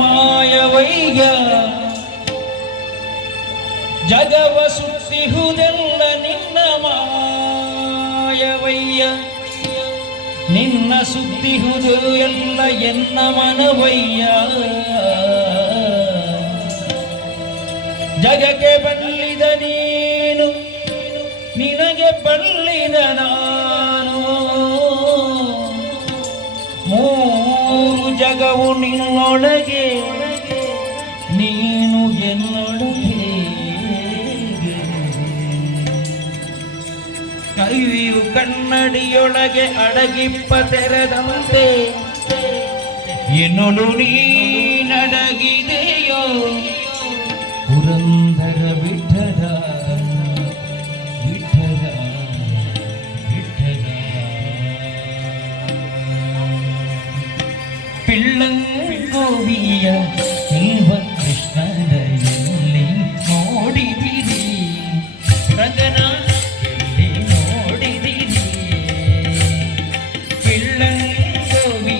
ಮಾಯವಯ್ಯ ಜಗವ ಸುತ್ತಿಹುದೆಲ್ಲ ನಿನ್ನ ಮಾಯವಯ್ಯ ನಿನ್ನ ಸುತ್ತಿಹುದು ಎಲ್ಲ ಎನ್ನ ಮನವಯ್ಯ ಜಗಕ್ಕೆ ಬಲ್ಲಿದ ನೀನು ನಿನಗೆ ಬಲ್ಲಿದ ನಾನು ಮೂರು ಜಗವು ನಿನ್ನೊಳಗೆ ನೀನು ಎನ್ನೊಳಗೆ ಕೈಯು ಕನ್ನಡಿಯೊಳಗೆ ಅಡಗಿಪ್ಪ ತೆರೆದಂತೆ ಎನ್ನೊಳು ನೀನಡಗಿದೆಯೋ ಪುರಂದರ ವಿಠಲ ವಿಠಲ ವಿಠಲ ಪಿಳ್ಳಂಗೋವಿಯ ಶಿವ ಕೃಷ್ಣನ ಎಲ್ಲಿ ನೋಡಿದಿರಿ ರಂಗನ ಎಲ್ಲಿ ನೋಡಿದಿರಿ ಪಿಳ್ಳ